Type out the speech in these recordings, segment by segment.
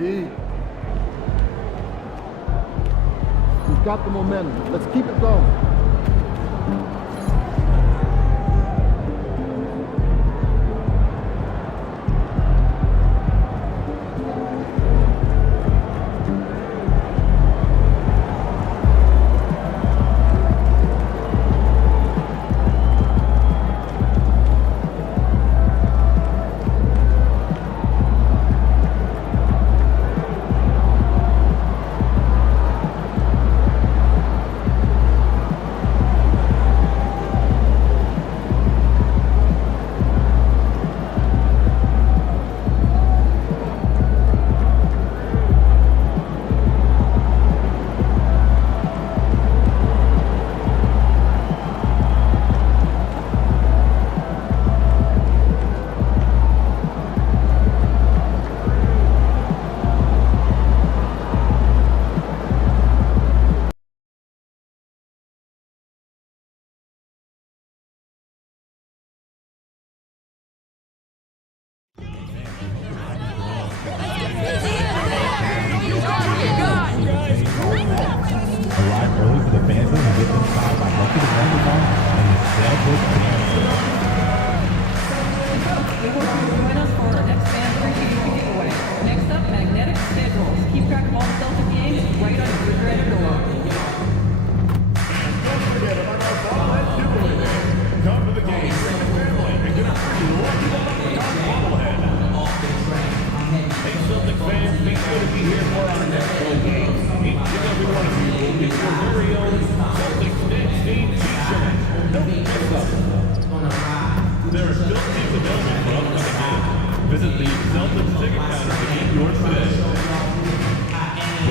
We've got the momentum. Let's keep it going.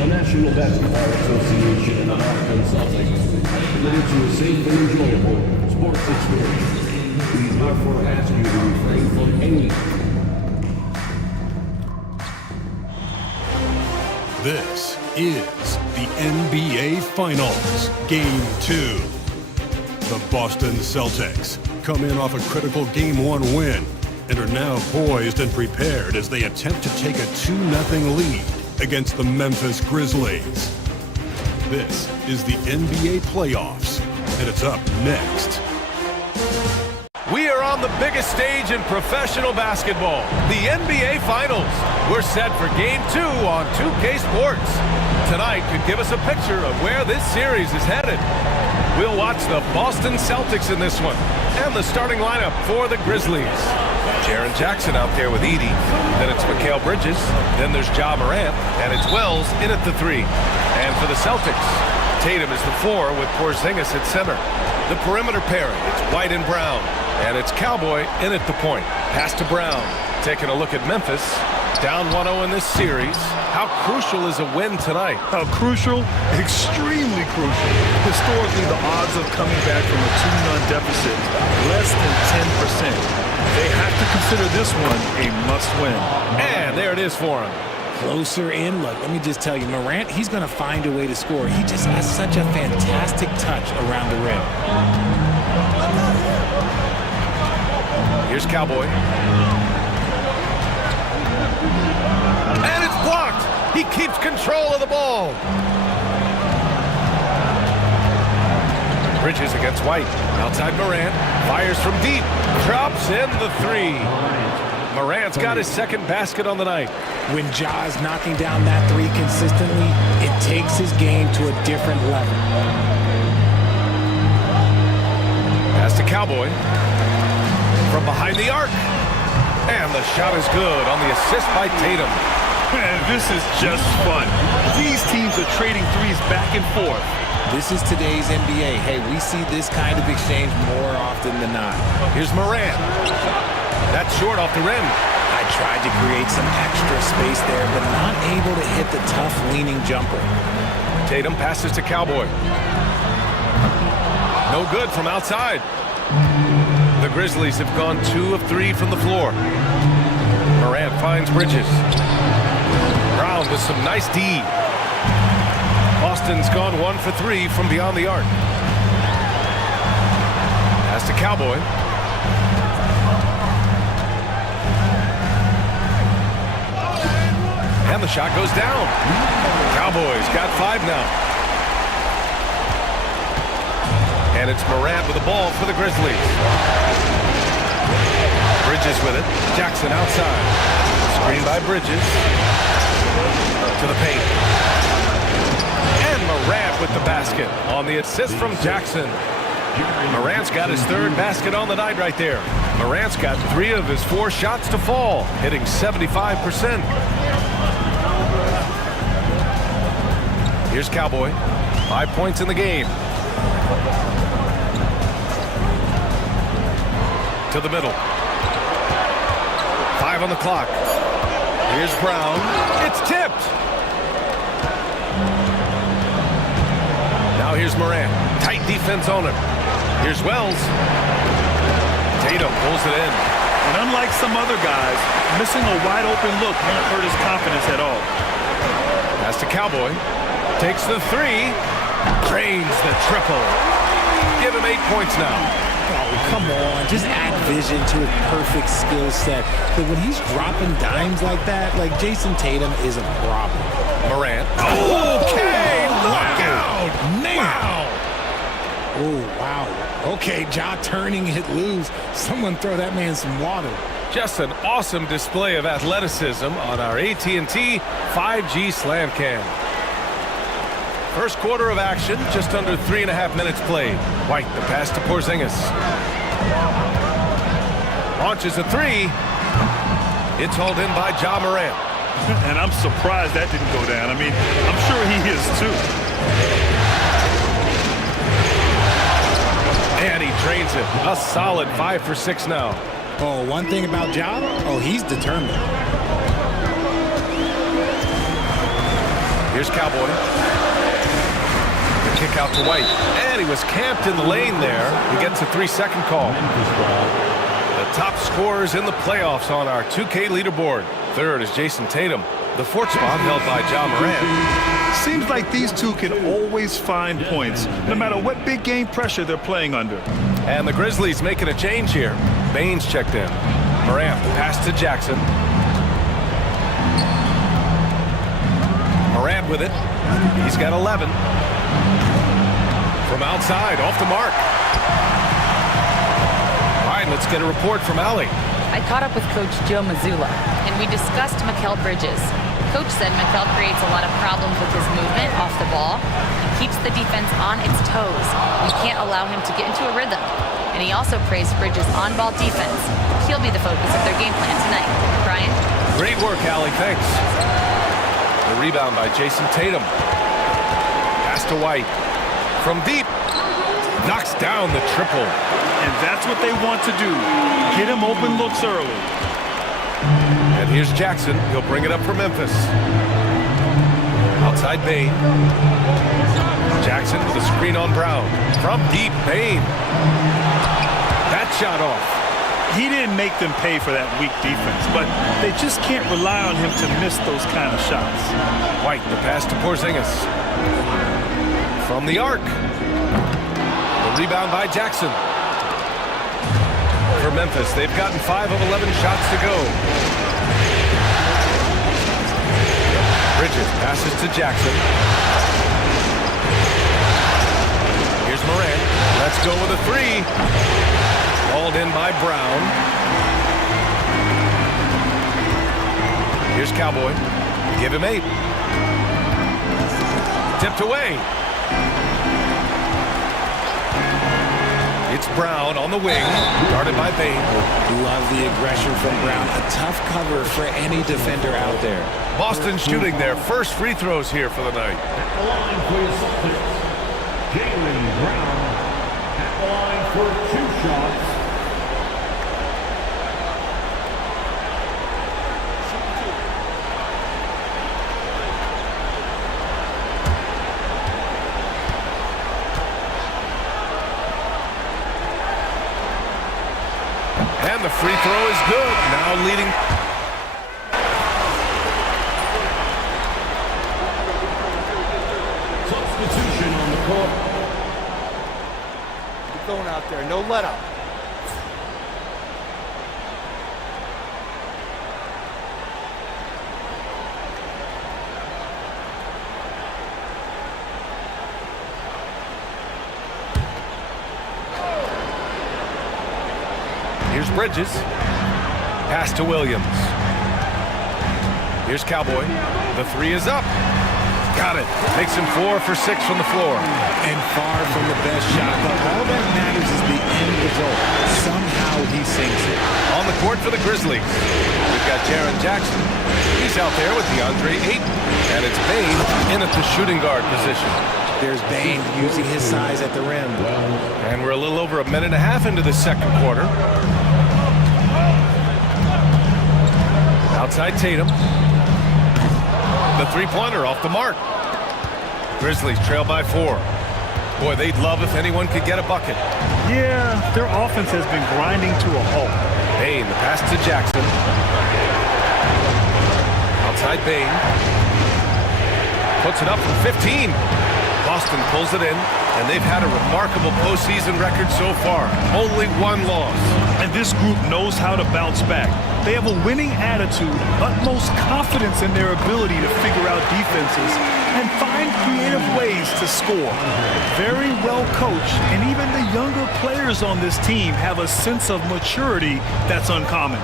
National Basketball Association and the Boston Celtics are committed to a safe and enjoyable sports experience. We therefore ask you to refrain from any. This is the NBA Finals, Game 2. The Boston Celtics come in off a critical Game 1 win and are now poised and prepared as they attempt to take a 2-0 lead against the Memphis Grizzlies. This is the NBA playoffs, and it's up next. We are on the biggest stage in professional basketball, the NBA Finals. We're set for Game 2 on 2K Sports. Tonight could give us a picture of where this series is headed. We'll watch the Boston Celtics in this one, and the starting lineup for the Grizzlies. Jaren Jackson out there with Edey. Then it's Mikal Bridges. Then there's Ja Morant. And it's Wells in at the 3. And for the Celtics, Tatum is the 4 with Porzingis at center. The perimeter pairing, it's White and Brown. And it's Cowboy in at the point. Pass to Brown. Taking a look at Memphis. Down 1-0 in this series. How crucial is a win tonight? How crucial? Extremely crucial. Historically, the odds of coming back from a 2-0 deficit, less than 10%. They have to consider this one a must-win. And there it is for him. Closer in. Look, let me just tell you, Morant, he's going to find a way to score. He just has such a fantastic touch around the rim. Here's Cowboy. And it's blocked. He keeps control of the ball. Bridges against White. Outside Morant. Fires from deep. Drops in the 3. Morant's got his second basket on the night. When Ja is knocking down that 3 consistently, it takes his game to a different level. Pass to Cowboy. From behind the arc. And the shot is good on the assist by Tatum. Man, this is just fun. These teams are trading threes back and forth. This is today's NBA. Hey, we see this kind of exchange more often than not. Here's Morant. That's short off the rim. I tried to create some extra space there, but not able to hit the tough leaning jumper. Tatum passes to Cowboy. No good from outside. The Grizzlies have gone 2 of 3 from the floor. Morant finds Bridges. Brown with some nice D. Boston's gone 1 for 3 from beyond the arc. Pass to Cowboy. And the shot goes down. Cowboys got 5 now. And it's Morant with the ball for the Grizzlies. Bridges with it. Jackson outside. Screen by Bridges. To the paint. And Morant with the basket on the assist from Jackson. Morant's got his 3rd basket on the night right there. Morant's got 3 of his 4 shots to fall, hitting 75%. Here's Cowboy. 5 points in the game. To the middle. 5 on the clock. Here's Brown. It's tipped. Now here's Morant. Tight defense on him. Here's Wells. Tatum pulls it in. And unlike some other guys, missing a wide open look won't hurt his confidence at all. Pass to Cowboy. Takes the 3. Drains the triple. Give him 8 points now. Oh, come on. Just add vision to a perfect skill set. But when he's dropping dimes like that, like Jason Tatum is a problem. Morant. Okay, look out. Wow. Oh, wow. Okay, Ja turning it loose. Someone throw that man some water. Just an awesome display of athleticism on our AT&T 5G Slam Cam. First quarter of action, just under 3.5 minutes played. White, the pass to Porzingis. Launches a 3. It's hauled in by Ja Morant. And I'm surprised that didn't go down. I mean, I'm sure he is too. And he drains it. A solid 5 for 6 now. Oh, one thing about Ja, oh, he's determined. Here's Cowboy. The kick out to White. And he was camped in the lane there. He gets a 3-second call. The top scorers in the playoffs on our 2K leaderboard. 3rd is Jason Tatum. The 4th spot held by Ja Morant. Seems like these two can always find points, no matter what big game pressure they're playing under. And the Grizzlies making a change here. Baines checked in. Morant, the pass to Jackson. Morant with it. He's got 11. From outside, off the mark. All right, let's get a report from Allie. I caught up with Coach Joe Mazzulla, and we discussed Mikal Bridges. Coach said Mikal creates a lot of problems with his movement off the ball. He keeps the defense on its toes. We can't allow him to get into a rhythm. And he also praised Bridges' on-ball defense. He'll be the focus of their game plan tonight. Brian? Great work, Allie. Thanks. The rebound by Jason Tatum. Pass to White. From deep. Knocks down the triple. And that's what they want to do. Get him open looks early. And here's Jackson. He'll bring it up for Memphis. Outside Bane. Jackson with a screen on Brown. From deep, Bane. That shot off. He didn't make them pay for that weak defense, but they just can't rely on him to miss those kind of shots. White, the pass to Porzingis. From the arc. The rebound by Jackson. For Memphis, they've gotten 5 of 11 shots to go. Bridges passes to Jackson. Here's Morant. Let's go with a 3. Hauled in by Brown. Here's Cowboy. Give him 8. Tipped away. It's Brown on the wing, guarded by Bane. Love the aggression from Brown. A tough cover for any defender out there. Boston shooting their first free throws here for the night. At the line for your Celtics, Jaylen Brown. At the line for 2 shots. And the free throw is good. Now leading. Substitution on the court. Keep going out there. No let up. Here's Bridges. Pass to Williams. Here's Cowboy. The three is up. Got it. Makes him 4 for 6 from the floor. And far from the best shot, but all that matters is the end result. Somehow he sinks it. On the court for the Grizzlies, we've got Jaren Jackson. He's out there with DeAndre Ayton. And it's Bane in at the shooting guard position. There's Bane using his size at the rim. And we're a little over a minute and a half into the second quarter. Outside Tatum. The three-pointer off the mark. Grizzlies trail by 4. Boy, they'd love if anyone could get a bucket. Yeah, their offense has been grinding to a halt. Bane, the pass to Jackson. Outside Bane. Puts it up from 15. Boston pulls it in, and they've had a remarkable postseason record so far. Only one loss. And this group knows how to bounce back. They have a winning attitude, utmost confidence in their ability to figure out defenses and find creative ways to score. Very well coached, and even the younger players on this team have a sense of maturity that's uncommon.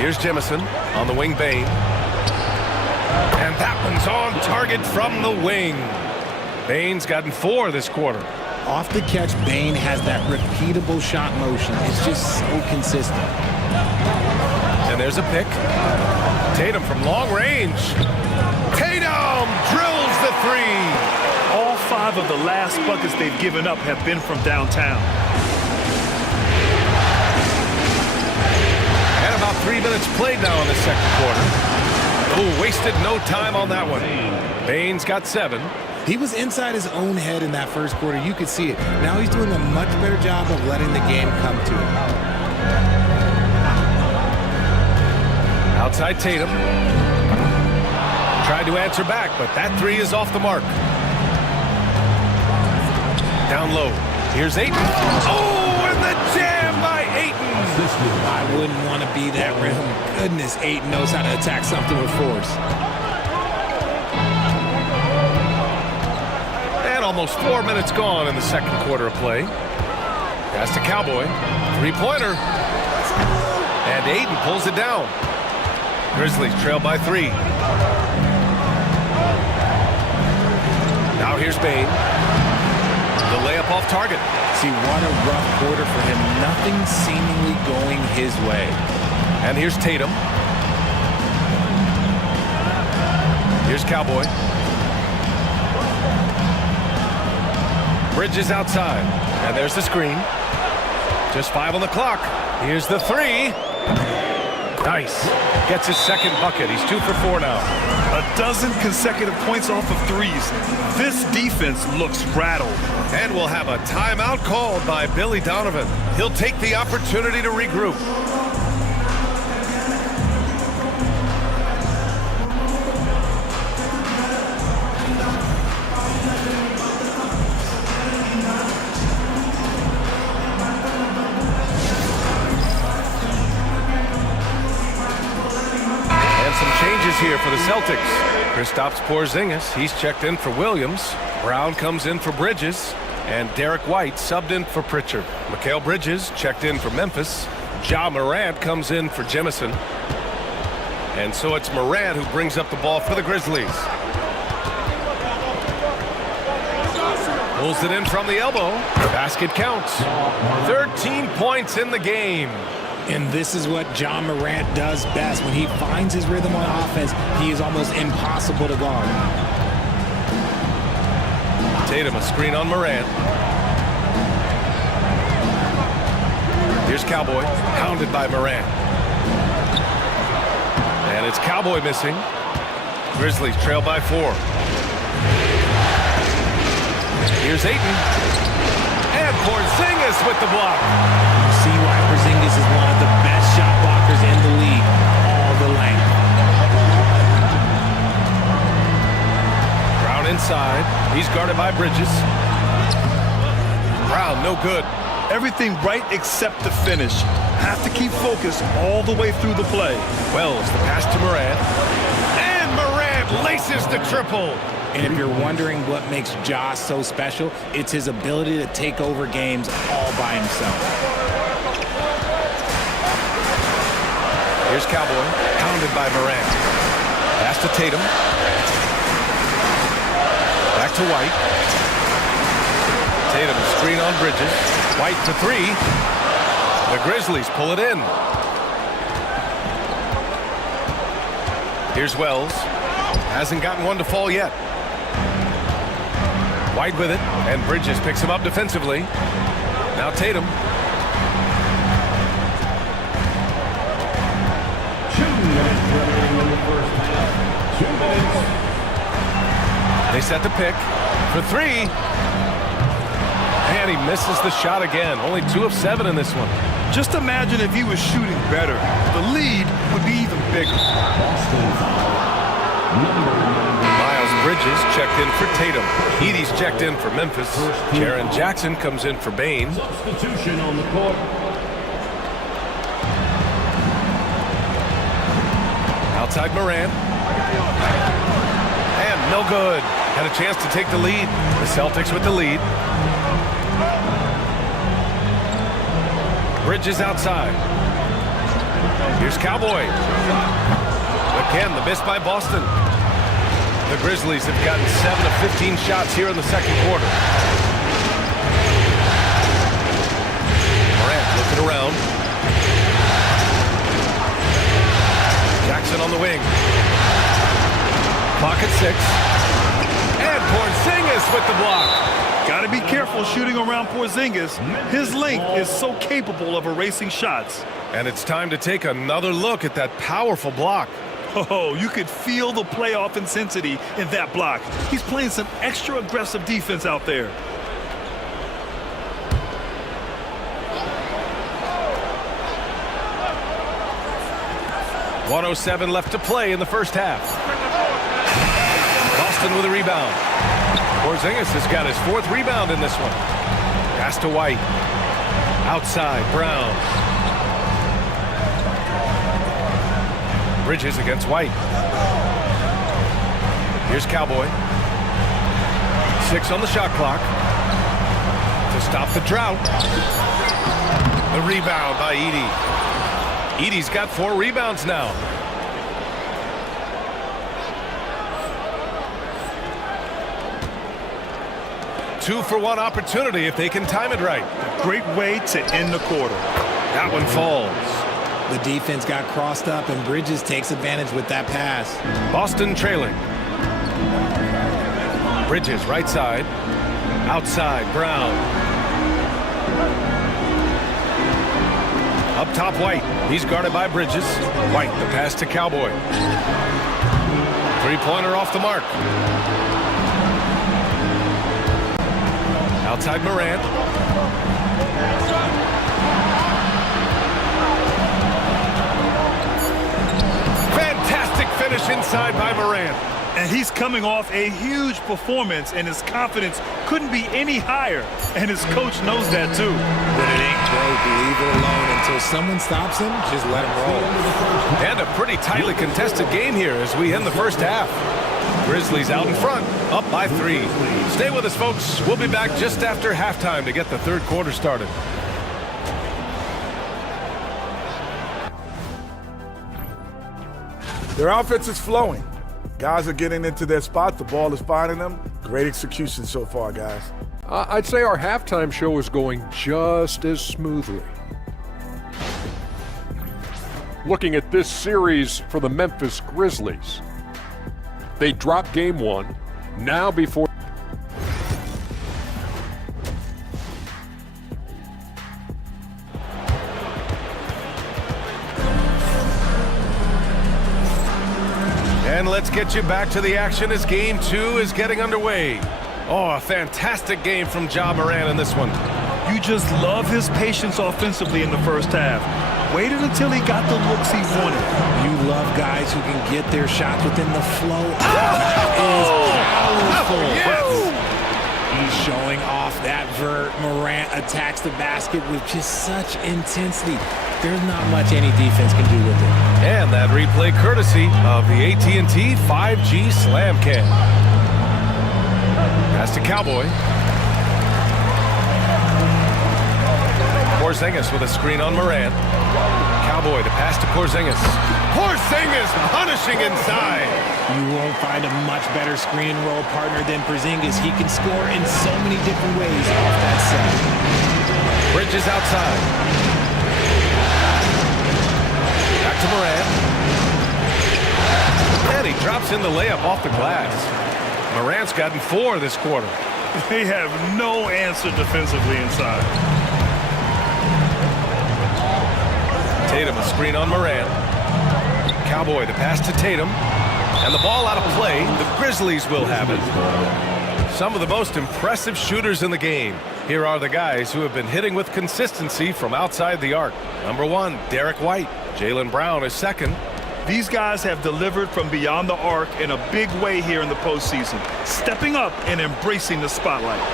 Here's Jemison on the wing. Bane. And that one's on target from the wing. Bane's gotten 4 this quarter. Off the catch, Bane has that repeatable shot motion. It's just so consistent. And there's a pick. Tatum from long range. Tatum drills the 3. All 5 of the last buckets they've given up have been from downtown. And about 3 minutes played now in the second quarter. Oh, wasted no time on that one. Bane's got 7. He was inside his own head in that first quarter. You could see it. Now he's doing a much better job of letting the game come to him. Outside Tatum. Tried to answer back, but that 3 is off the mark. Down low. Here's Ayton. Oh, and the jam by Ayton. I wouldn't want to be that rim. Goodness, Ayton knows how to attack something with force. And almost 4 minutes gone in the second quarter of play. Pass to Cowboy. 3-pointer. And Ayton pulls it down. Grizzlies trail by 3. Now here's Bane. The layup off target. See, what a rough quarter for him. Nothing seemingly going his way. And here's Tatum. Here's Cowboy. Bridges outside. And there's the screen. Just 5 on the clock. Here's the 3. Nice. Gets his second bucket. He's 2 for 4 now. A dozen consecutive points off of threes. This defense looks rattled. And we'll have a timeout called by Billy Donovan. He'll take the opportunity to regroup. Here for the Celtics. Kristaps Porzingis, he's checked in for Williams. Brown comes in for Bridges. And Derek White subbed in for Pritchard. Mikal Bridges checked in for Memphis. Ja Morant comes in for Jemison. And so it's Morant who brings up the ball for the Grizzlies. Pulls it in from the elbow. The basket counts. 13 points in the game. And this is what Ja Morant does best. When he finds his rhythm on offense, he is almost impossible to guard. Tatum, a screen on Morant. Here's Cowboy, hounded by Morant. And it's Cowboy missing. Grizzlies trail by 4. Here's Ayton. And Porzingis with the block. You see why Porzingis is one of the best shot blockers in the league. All the length. Brown inside. He's guarded by Bridges. Brown, no good. Everything right except the finish. Have to keep focused all the way through the play. Wells, the pass to Morant. And Morant laces the triple. And if you're wondering what makes Ja so special, it's his ability to take over games all by himself. Here's Cowboy, pounded by Morant. Pass to Tatum. Back to White. Tatum screen on Bridges. White for three. The Grizzlies pull it in. Here's Wells. Hasn't gotten one to fall yet. White with it, and Bridges picks him up defensively. Now Tatum. 2 minutes remaining in the first half. 2 minutes. They set the pick for three. And he misses the shot again. Only 2 of 7 in this one. Just imagine if he was shooting better. The lead would be even bigger. Boston foul. Number 9. Miles Bridges checked in for Tatum. Edey's checked in for Memphis. Jaren Jackson comes in for Bane. Substitution on the court. Outside Morant. And no good. Had a chance to take the lead. The Celtics with the lead. Bridges outside. Here's Cowboy. Again, the miss by Boston. The Grizzlies have gotten 7 of 15 shots here in the second quarter. Morant looking around. Jackson on the wing. Clock at 6. And Porzingis with the block. Got to be careful shooting around Porzingis. His length is so capable of erasing shots. And it's time to take another look at that powerful block. Oh, you could feel the playoff intensity in that block. He's playing some extra aggressive defense out there. .107 left to play in the first half. Boston with a rebound. Porzingis has got his 4th rebound in this one. Pass to White. Outside, Brown. Bridges against White. Here's Cowboy. 6 on the shot clock. To stop the drought. The rebound by Edey. Edey's got 4 rebounds now. Two-for-one opportunity if they can time it right. Great way to end the quarter. That one falls. The defense got crossed up, and Bridges takes advantage with that pass. Boston trailing. Bridges right side. Outside, Brown. Up top, White. He's guarded by Bridges. White, the pass to Cowboy. Three-pointer off the mark. Outside Morant. Fantastic finish inside by Morant. And he's coming off a huge performance, and his confidence couldn't be any higher. And his coach knows that, too. When it ain't broke, leave it alone until someone stops him. Just let him roll. And a pretty tightly contested game here as we end the first half. Grizzlies out in front, up by 3. Stay with us, folks. We'll be back just after halftime to get the third quarter started. Their offense is flowing. Guys are getting into their spot. The ball is finding them. Great execution so far, guys. I'd say our halftime show is going just as smoothly. Looking at this series for the Memphis Grizzlies, they dropped game 1. Now before And let's get you back to the action as game 2 is getting underway. Oh, a fantastic game from Ja Morant in this one. You just love his patience offensively in the first half. Waited until he got the looks he wanted. You love guys who can get their shots within the flow. That is powerful. Yes. He's showing off that vert. Morant attacks the basket with just such intensity. There's not much any defense can do with it. And that replay courtesy of the AT&T 5G Slam Cam. Pass to Cowboy. Porzingis with a screen on Morant. Cowboy, the pass to Porzingis. Porzingis punishing inside. You won't find a much better screen and roll partner than Porzingis. He can score in so many different ways off that set. Bridges outside. Back to Morant. And he drops in the layup off the glass. Morant's gotten 4 this quarter. They have no answer defensively inside. Tatum, a screen on Morant. Cowboy, the pass to Tatum. And the ball out of play. The Grizzlies will have it. Some of the most impressive shooters in the game. Here are the guys who have been hitting with consistency from outside the arc. Number 1, Derek White. Jaylen Brown is second. These guys have delivered from beyond the arc in a big way here in the postseason, stepping up and embracing the spotlight.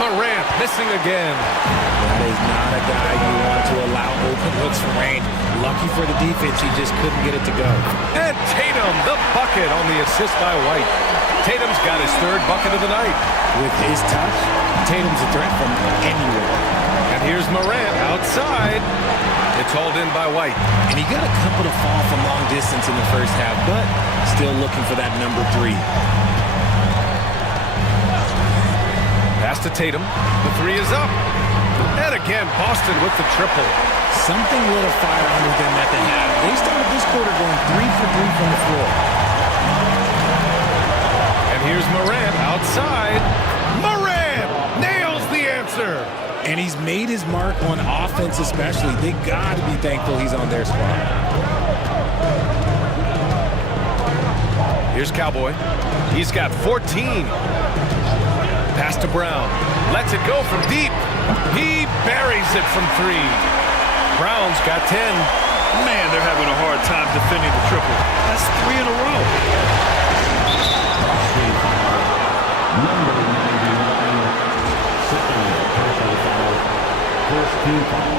Morant missing again. That is not a guy you want to allow open looks from range. Lucky for the defense, he just couldn't get it to go. And Tatum, the bucket on the assist by White. Tatum's got his 3rd bucket of the night. With his touch, Tatum's a threat from anywhere. And here's Morant outside. It's hauled in by White. And he got a couple to fall from long distance in the first half, but still looking for that number 3. Pass to Tatum. The 3 is up. And again, Boston with the triple. Something lit a fire under them at the half. They started this quarter going 3 for 3 from the floor. And here's Morant outside. Morant nails the answer. And he's made his mark on offense especially. They got to be thankful he's on their squad. Here's Cowboy. He's got 14. Pass to Brown. Lets it go from deep. He buries it from 3. Brown's got 10. Man, they're having a hard time defending the triple. That's 3 in a row. Number 99, second personal foul, first team foul.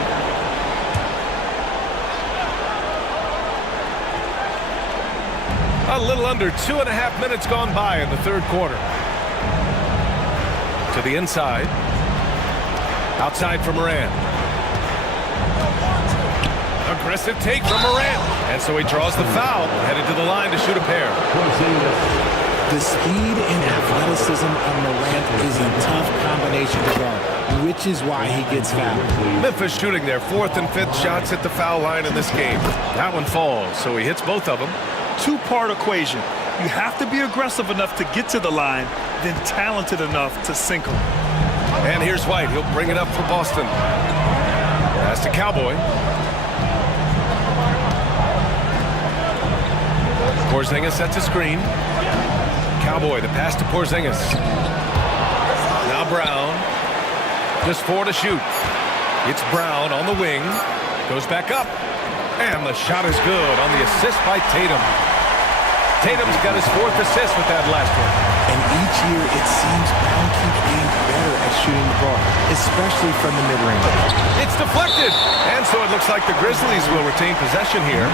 A little under 2.5 minutes gone by in the 3rd quarter. To the inside. Outside for Morant. Aggressive take from Morant. And so he draws the foul, headed to the line to shoot a pair. The speed and athleticism of Morant is a tough combination to guard, which is why he gets fouled. Memphis shooting their 4th and 5th shots at the foul line in this game. That one falls, so he hits both of them. 2-part equation. You have to be aggressive enough to get to the line, then talented enough to sink them. And here's White. He'll bring it up for Boston. Pass to Cowboy. Porzingis sets a screen. Cowboy, the pass to Porzingis. Now Brown. Just 4 to shoot. It's Brown on the wing. Goes back up. And the shot is good on the assist by Tatum. Tatum's got his 4th assist with that last one. And each year it seems Brown keeps getting better at shooting the ball, especially from the mid-range. It's deflected. And so it looks like the Grizzlies will retain possession here.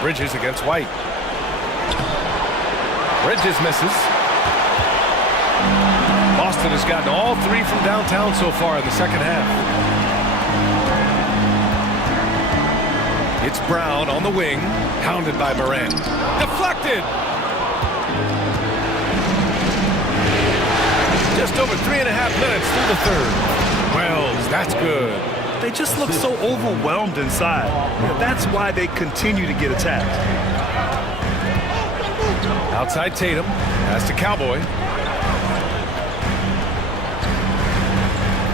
Bridges against White. Bridges misses. Boston has gotten all 3 from downtown so far in the second half. It's Brown on the wing, hounded by Morant. Deflected! Just over 3.5 minutes through the 3rd. Wells, that's good. They just look so overwhelmed inside. That's why they continue to get attacked. Outside Tatum. Pass to Cowboy.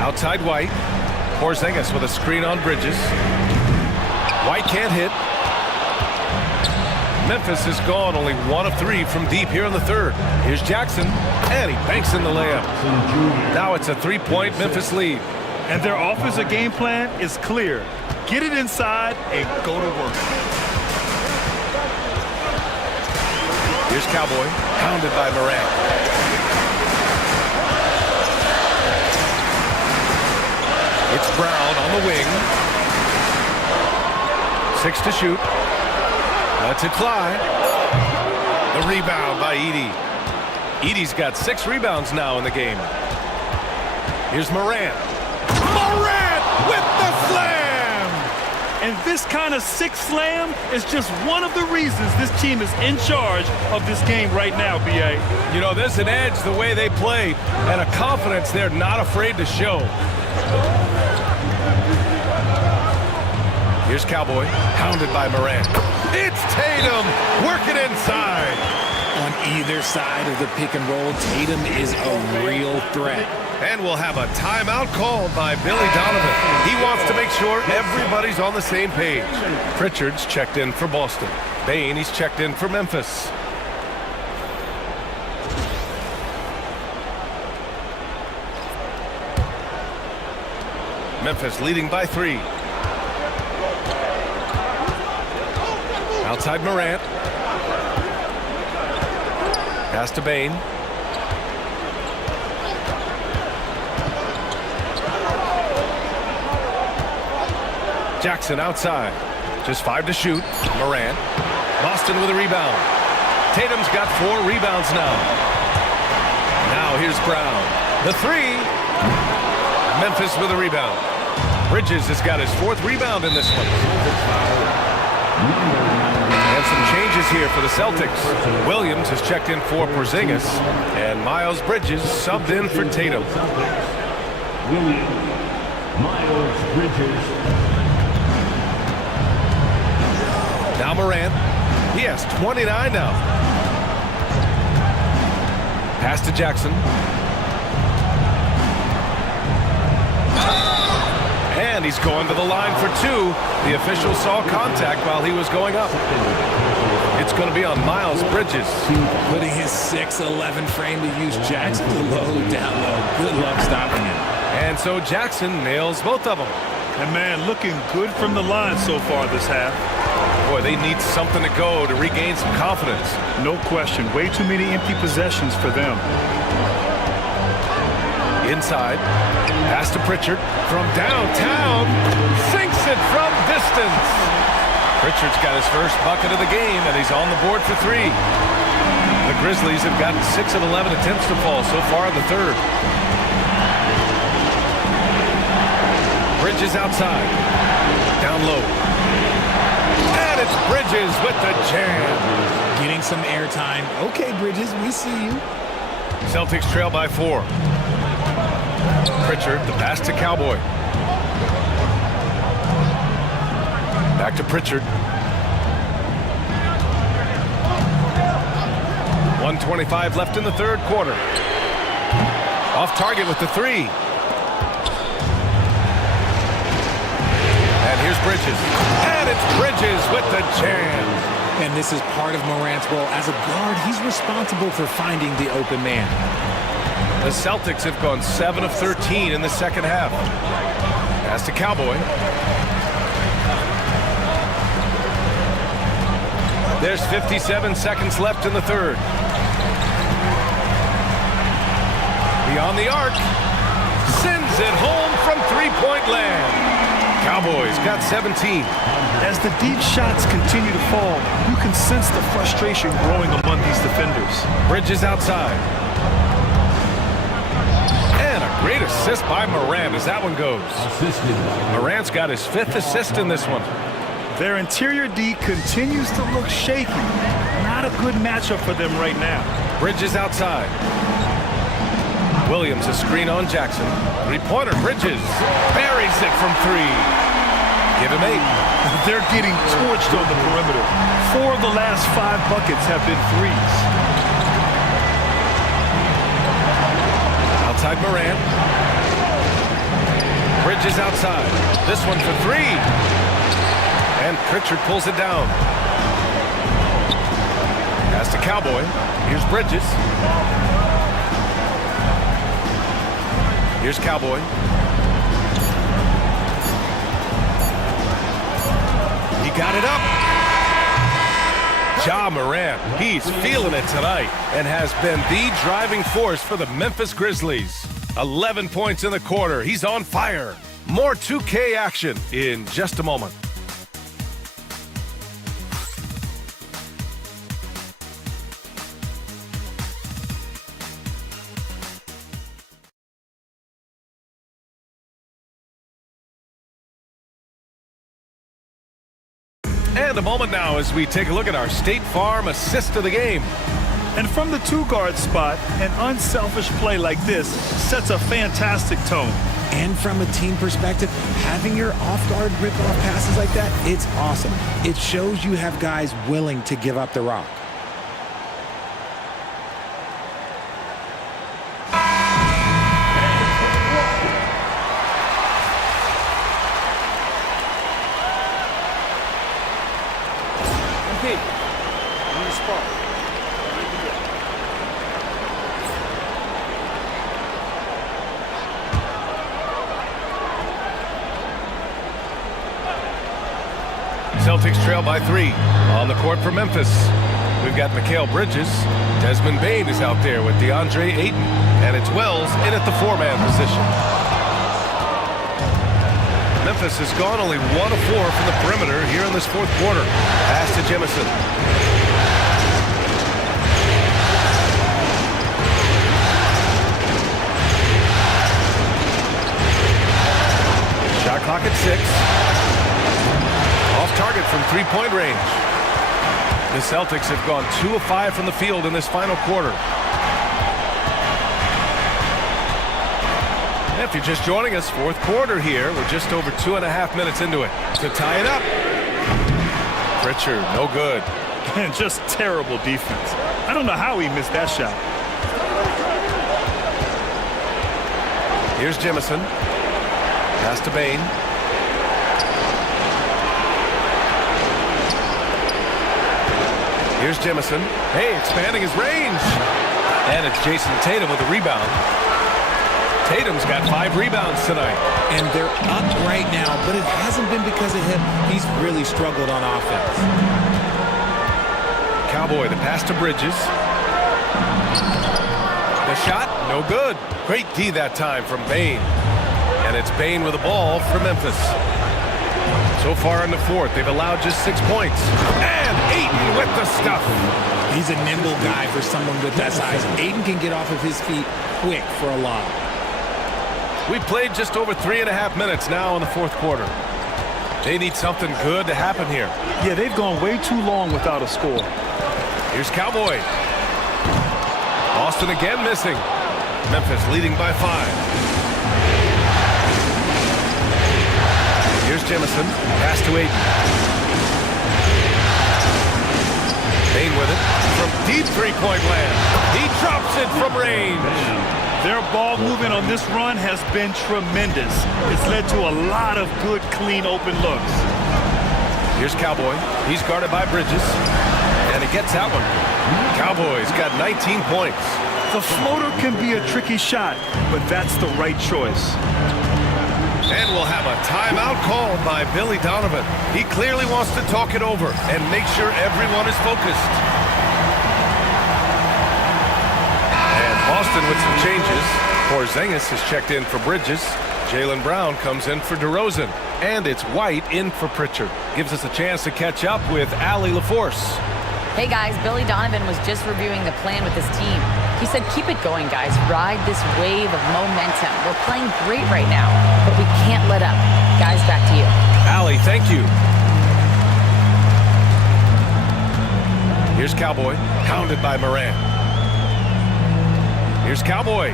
Outside White. Porzingis with a screen on Bridges. White can't hit. Memphis has gone only 1 of 3 from deep here in the 3rd. Here's Jackson. And he banks in the layup. Now it's a 3-point Memphis lead. And their offensive game plan is clear. Get it inside and go to work. Here's Cowboy, pounded by Morant. It's Brown on the wing. 6 to shoot. Lets it fly. The rebound by Edey. Edey's got 6 rebounds now in the game. Here's Morant. Morant with the slam! And this kind of sick slam is just one of the reasons this team is in charge of this game right now, B.A. You know, there's an edge the way they play and a confidence they're not afraid to show. Here's Cowboy, pounded by Morant. It's Tatum working inside. On either side of the pick and roll, Tatum is a real threat. And we'll have a timeout called by Billy Donovan. He wants to make sure everybody's on the same page. Pritchard's checked in for Boston. Bane, he's checked in for Memphis. Memphis leading by 3. Outside Morant. Pass to Bane. Jackson outside. Just 5 to shoot. Morant. Boston with a rebound. Tatum's got 4 rebounds now. Now here's Brown. The 3. Memphis with a rebound. Bridges has got his 4th rebound in this one. And some changes here for the Celtics. Williams has checked in for Porzingis, and Miles Bridges subbed in for Tatum. Miles Bridges. Now Morant. He has 29 now. Pass to Jackson. And he's going to the line for 2. The official saw contact while he was going up. It's going to be on Miles Bridges. Putting his 6'11" frame to use Jackson to low, down low. Good luck stopping him. And so Jackson nails both of them. And man, looking good from the line so far this half. Boy, they need something to go to regain some confidence. No question. Way too many empty possessions for them. Inside. Pass to Pritchard from downtown. Sinks it from distance. Pritchard's got his first bucket of the game, and he's on the board for 3. The Grizzlies have gotten 6 of 11 attempts to fall so far in the 3rd. Bridges outside. Down low. And it's Bridges with the jam. Getting some airtime. Okay, Bridges, we see you. Celtics trail by 4. Pritchard, the pass to Cowboy. Back to Pritchard. 1:25 left in the 3rd quarter. Off target with the 3. And here's Bridges. And it's Bridges with the jam. And this is part of Morant's role. As a guard, he's responsible for finding the open man. The Celtics have gone 7 of 13 in the 2nd half. Pass to Cowboy. There's 57 seconds left in the 3rd. Beyond the arc. Sends it home from 3-point land. Cowboys got 17. As the deep shots continue to fall, you can sense the frustration growing among these defenders. Bridges outside. And a great assist by Morant as that one goes. Morant's got his 5th assist in this one. Their interior D continues to look shaky. Not a good matchup for them right now. Bridges outside. Williams a screen on Jackson. 3-pointer. Bridges buries it from 3. Give him 8. They're getting torched on the perimeter. 4 of the last 5 buckets have been threes. Outside Morant. Bridges outside. This one for 3. And Pritchard pulls it down. Pass to Cowboy. Here's Bridges. Here's Cowboy. got it up. Ja Morant, he's feeling it tonight and has been the driving force for the Memphis Grizzlies. 11 points in the quarter. He's on fire. More 2K action in just a moment. And a moment now as we take a look at our State Farm assist of the game. And from the two-guard spot, an unselfish play like this sets a fantastic tone. And from a team perspective, having your off-guard rip-off passes like that, it's awesome. It shows you have guys willing to give up the rock. Celtics trail by 3 on the court for Memphis. We've got Mikal Bridges. Desmond Bane is out there with DeAndre Ayton. And it's Wells in at the 4-man position. Memphis has gone only 1 of 4 from the perimeter here in this fourth quarter. Pass to Jemison. Shot clock at 6. Off target from three-point range. The Celtics have gone 2 of 5 from the field in this final quarter. If you're just joining us, fourth quarter here. We're just over 2.5 minutes into it. To tie it up. Pritchard, no good. And just terrible defense. I don't know how he missed that shot. Here's Jemison. Pass to Bane. Here's Jemison. Hey, expanding his range. And it's Jason Tatum with a rebound. Tatum's got 5 rebounds tonight. And they're up right now, but it hasn't been because of him. He's really struggled on offense. Cowboy, the pass to Bridges. The shot, no good. Great D that time from Bane. And it's Bane with the ball for Memphis. So far in the fourth, they've allowed just 6 points. And Ayton with the stuff. He's a nimble guy for someone with that size. Ayton can get off of his feet quick for a lob. We've played just over 3.5 minutes now in the fourth quarter. They need something good to happen here. Yeah, they've gone way too long without a score. Here's Cowboy. Austin again missing. Memphis leading by 5. Here's Jemison. Pass to Ayton. Bane with it. From deep three-point land. He drops it from range. Their ball movement on this run has been tremendous. It's led to a lot of good, clean, open looks. Here's Cowboy. He's guarded by Bridges. And he gets that one. Cowboy's got 19 points. The floater can be a tricky shot, but that's the right choice. And we'll have a timeout called by Billy Donovan. He clearly wants to talk it over and make sure everyone is focused. And Boston with some changes. Porzingis has checked in for Bridges. Jaylen Brown comes in for DeRozan. And it's White in for Pritchard. Gives us a chance to catch up with Allie LaForce. Hey guys, Billy Donovan was just reviewing the plan with his team. He said, keep it going, guys. Ride this wave of momentum. We're playing great right now, but we can't let up. Guys, back to you. Allie, thank you. Here's Cowboy, hounded by Morant. Here's Cowboy.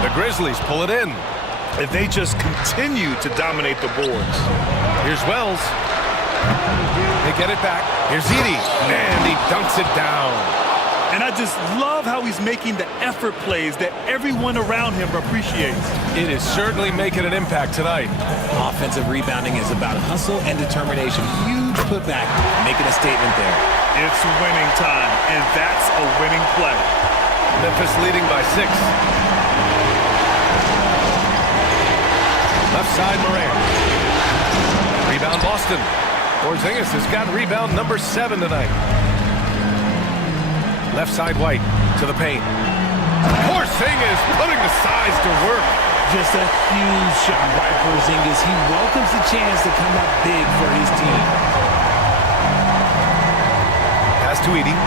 The Grizzlies pull it in. If they just continue to dominate the boards. Here's Wells. They get it back. Here's Edey, and he dunks it down. And I just love how he's making the effort plays that everyone around him appreciates. It is certainly making an impact tonight. Offensive rebounding is about hustle and determination. Huge putback, making a statement there. It's winning time, and that's a winning play. Memphis leading by 6. Left side, Morant. Rebound Boston. Porzingis has got rebound number 7 tonight. Left side White to the paint. Porzingis putting the size to work. Just a huge shot by Porzingis. He welcomes the chance to come up big for his team. Pass to Edey.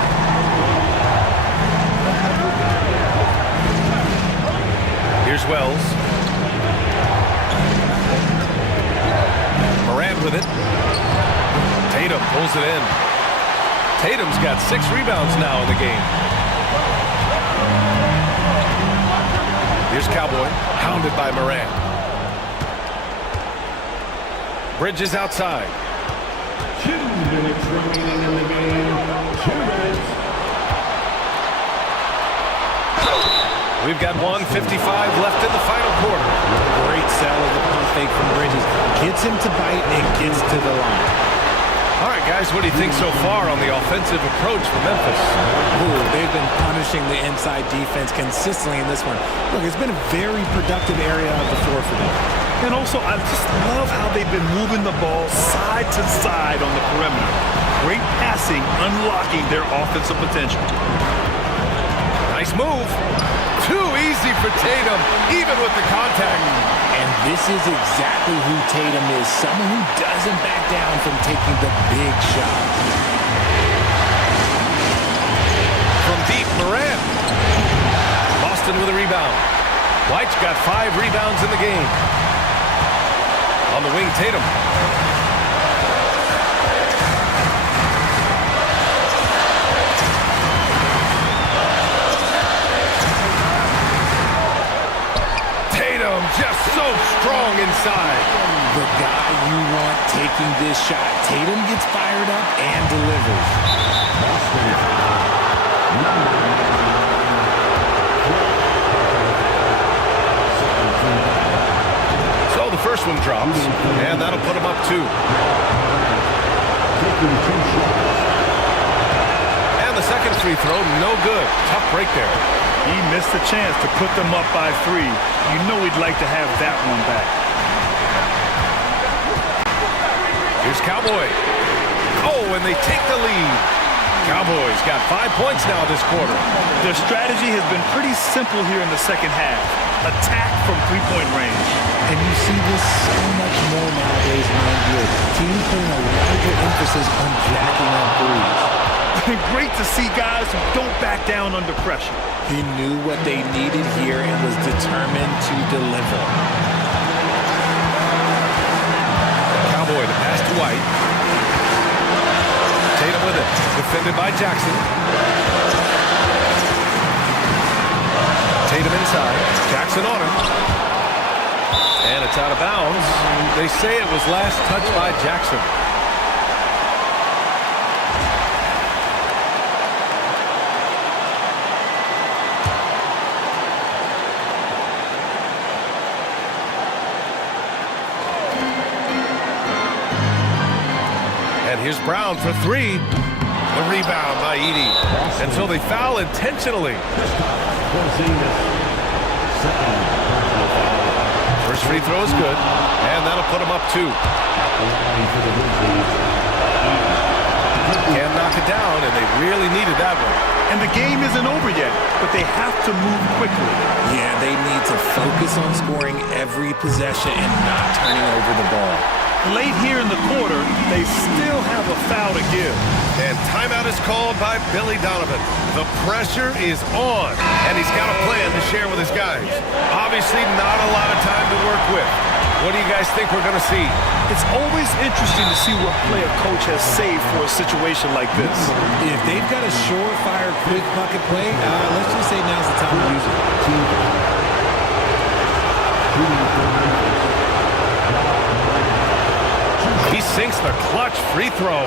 Here's Wells. Morant with it. Tatum pulls it in. Tatum's got 6 rebounds now in the game. Here's Cowboy, hounded by Morant. Bridges outside. 2 minutes remaining in the game. 2 minutes. We've got 1:55 left in the final quarter. Great sell of the pump fake from Bridges. Gets him to bite and gets to the line. All right, guys, what do you think so far on the offensive approach for Memphis? Ooh, they've been punishing the inside defense consistently in this one. Look, it's been a very productive area of the floor for them. And also, I just love how they've been moving the ball side to side on the perimeter. Great passing, unlocking their offensive potential. Nice move. Too easy for Tatum, even with the contact. And this is exactly who Tatum is, someone who doesn't back down from taking the big shot. From deep, Morant. Boston with a rebound. White's got 5 rebounds in the game. On the wing, Tatum. Just so strong inside. The guy you want taking this shot. Tatum gets fired up and delivers. So the first one drops, and that'll put him up 2. And the second free throw, no good. Tough break there. He missed a chance to put them up by 3. You know he'd like to have that one back. Here's Cowboy. Oh, and they take the lead. Cowboys got 5 points now this quarter. Their strategy has been pretty simple here in the second half. Attack from 3-point range. And you see this so much more nowadays in the NBA. Teams putting a larger emphasis on jacking up threes. Great to see guys who don't back down under pressure. He knew what they needed here and was determined to deliver. Cowboy to pass to White. Tatum with it. Defended by Jackson. Tatum inside. Jackson on him. And it's out of bounds. They say it was last touched by Jackson. And here's Brown for 3. The rebound by Edey. And so they foul intentionally. First free throw is good. And that'll put him up 2. Can't knock it down, and they really needed that one. And the game isn't over yet, but they have to move quickly. Yeah, they need to focus on scoring every possession and not turning over the ball. Late here in the quarter, they still have a foul to give. And timeout is called by Billy Donovan. The pressure is on, and he's got a plan to share with his guys. Obviously not a lot of time to work with. What do you guys think we're going to see? It's always interesting to see what play a coach has saved for a situation like this. If they've got a surefire, quick bucket play, let's just say now's the time to use it. He sinks the clutch free throw.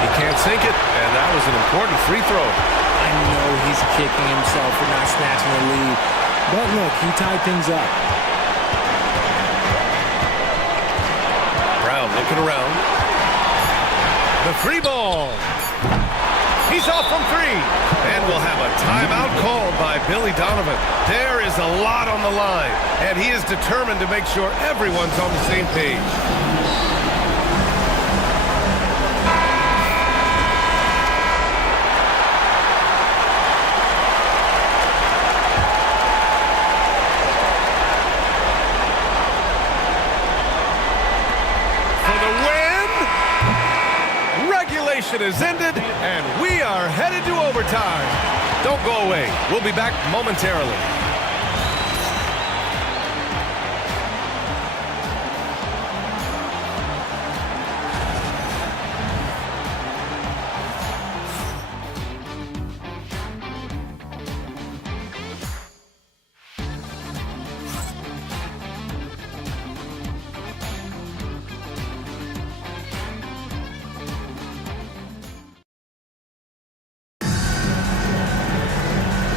He can't sink it, and that was an important free throw. I know he's kicking himself for not snatching the lead, but look, he tied things up. Brown looking around. The free ball. He's off from three. And we'll have a timeout called by Billy Donovan. There is a lot on the line, and he is determined to make sure everyone's on the same page. Is ended, and we are headed to overtime. Don't go away. We'll be back momentarily.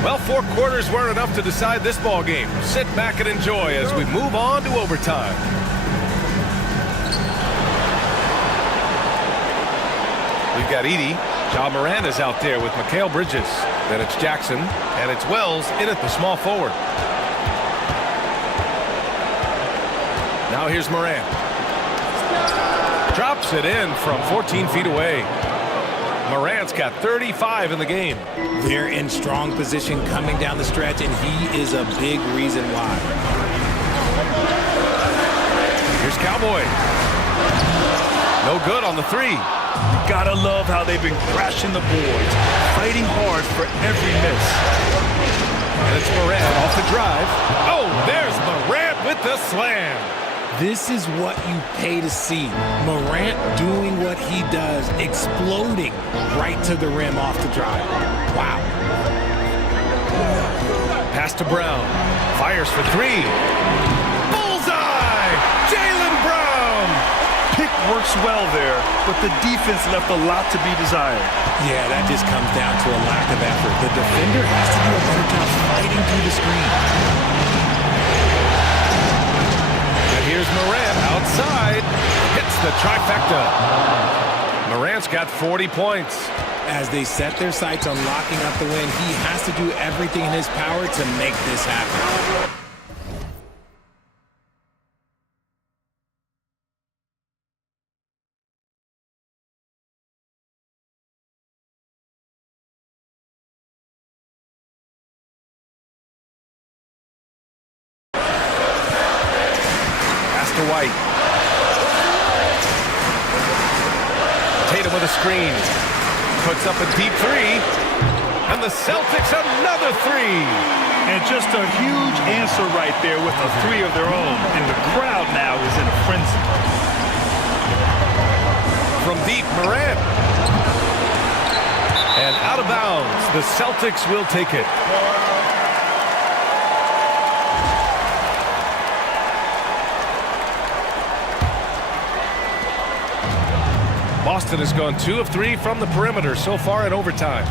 Well, 4 quarters weren't enough to decide this ball game. Sit back and enjoy as we move on to overtime. We've got Edey. Ja Morant is out there with Mikal Bridges. Then it's Jackson, and it's Wells in at the small forward. Now here's Morant. Drops it in from 14 feet away. Morant's got 35 in the game. They're in strong position coming down the stretch, and he is a big reason why. Here's Cowboy. No good on the three. You gotta love how they've been crashing the boards, fighting hard for every miss. And it's Morant off the drive. Oh, there's Morant with the slam. This is what you pay to see. Morant doing what he does, exploding right to the rim off the drive. Wow. Pass to Brown. Fires for three. Bullseye! Jaylen Brown! Pick works well there, but the defense left a lot to be desired. Yeah, that just comes down to a lack of effort. The defender has to do a better job fighting through the screen. Here's Morant outside. Hits the trifecta. Morant's got 40 points. As they set their sights on locking up the win, he has to do everything in his power to make this happen. White. Tatum with a screen. Puts up a deep three. And the Celtics another three. And just a huge answer right there with a three of their own. And the crowd now is in a frenzy. From deep, Morant. And out of bounds. The Celtics will take it. Boston has gone 2 of 3 from the perimeter so far in overtime.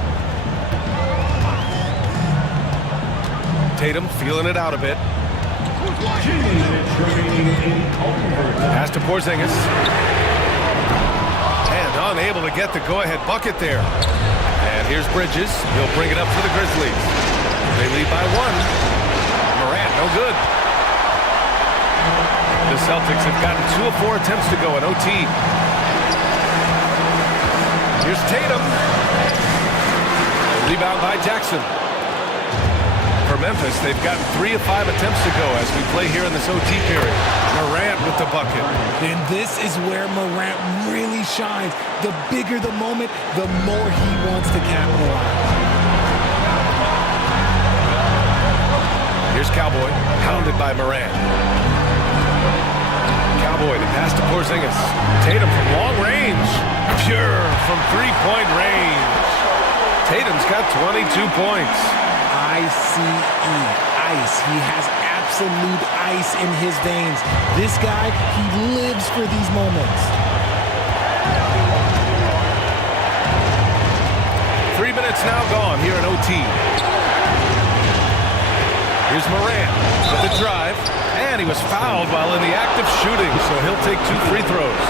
Tatum feeling it out a bit. Pass to Porzingis. And unable to get the go-ahead bucket there. And here's Bridges. He'll bring it up for the Grizzlies. They lead by 1. Morant, no good. The Celtics have gotten 2 of 4 attempts to go in OT. Here's Tatum. Rebound by Jackson. For Memphis, they've gotten 3 of 5 attempts to go as we play here in this OT period. Morant with the bucket. And this is where Morant really shines. The bigger the moment, the more he wants to capitalize. Here's Cowboy, hounded by Morant. Cowboy, the pass to Porzingis. Tatum from long range. Pure from three-point range. Tatum's got 22 points. ICE, ice. He has absolute ice in his veins. This guy, he lives for these moments. 3 minutes now gone here in OT. Here's Morant with the drive. And he was fouled while in the act of shooting, so he'll take 2 free throws.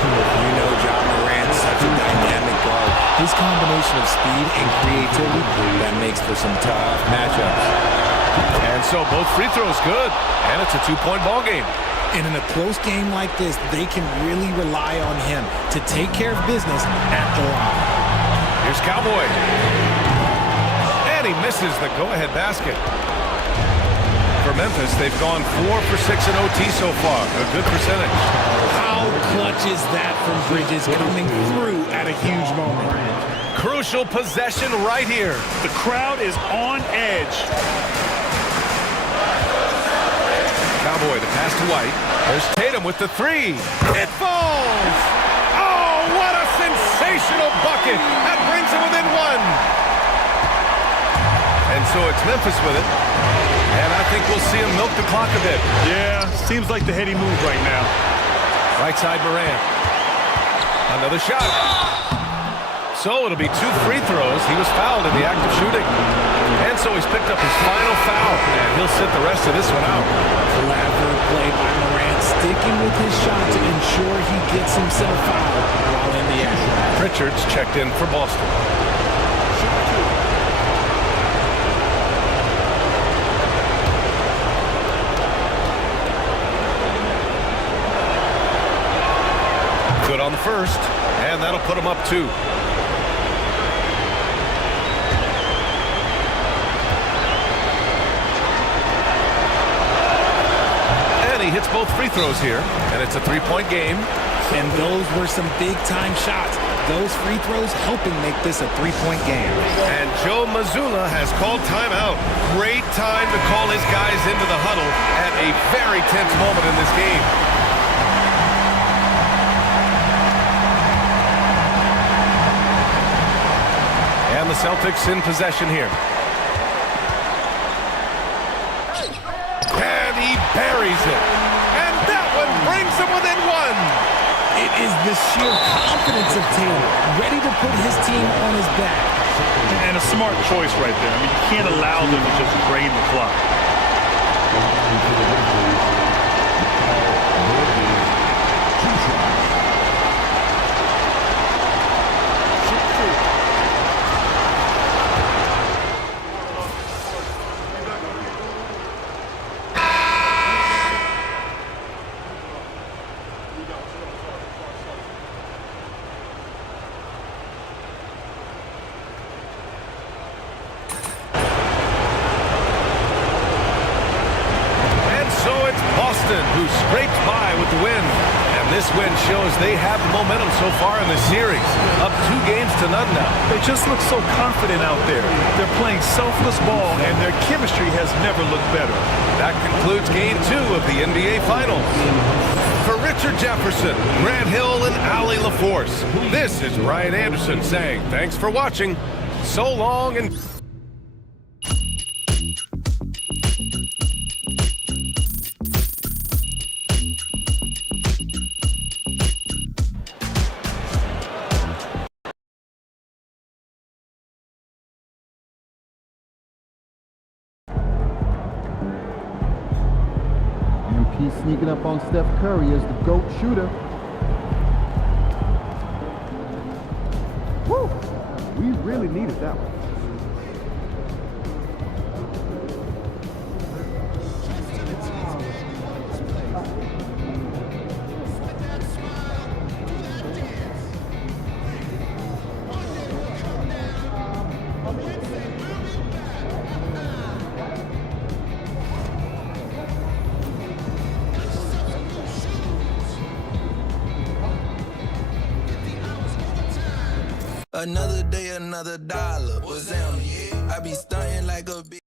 You know Ja Morant's such a dynamic guard. His combination of speed and creativity, that makes for some tough matchups. And so both free throws good, and it's a two-point ball game. And in a close game like this, they can really rely on him to take care of business at the line. Here's Cowboy. And he misses the go-ahead basket. For Memphis, they've gone 4 for 6 in OT so far. A good percentage. How clutch is that from Bridges coming through at a huge moment? Crucial possession right here. The crowd is on edge. Cowboy, the pass to White. There's Tatum with the three. It falls! Oh, what a sensational bucket! That brings him within one. And so it's Memphis with it. And I think we'll see him milk the clock a bit. Yeah, seems like the heady move right now. Right side Morant. Another shot. So it'll be 2 free throws. He was fouled in the act of shooting. And so he's picked up his final foul. And he'll sit the rest of this one out. Clever play by Morant, sticking with his shot to ensure he gets himself fouled while in the action. Pritchard's checked in for Boston. Good on the first, and that'll put him up 2. And he hits both free throws here, and it's a 3-point game. And those were some big-time shots. Those free throws helping make this a 3-point game. And Joe Mazzulla has called timeout. Great time to call his guys into the huddle at a very tense moment in this game. And the Celtics in possession here. And he buries it. And that one brings him within 1. It is the sheer confidence of Tatum, ready to put his team on his back. And a smart choice right there. I mean, you can't allow them to just drain the clock. Who scraped by with the win. And this win shows they have the momentum so far in the series. Up 2 games to none now. They just look so confident out there. They're playing selfless ball, and their chemistry has never looked better. That concludes Game 2 of the NBA Finals. For Richard Jefferson, Grant Hill, and Allie LaForce, this is Ryan Anderson saying thanks for watching. So long and... He's sneaking up on Steph Curry as the GOAT shooter. Woo! We really needed that one. Another day, another dollar. What's that? I be stunting like a big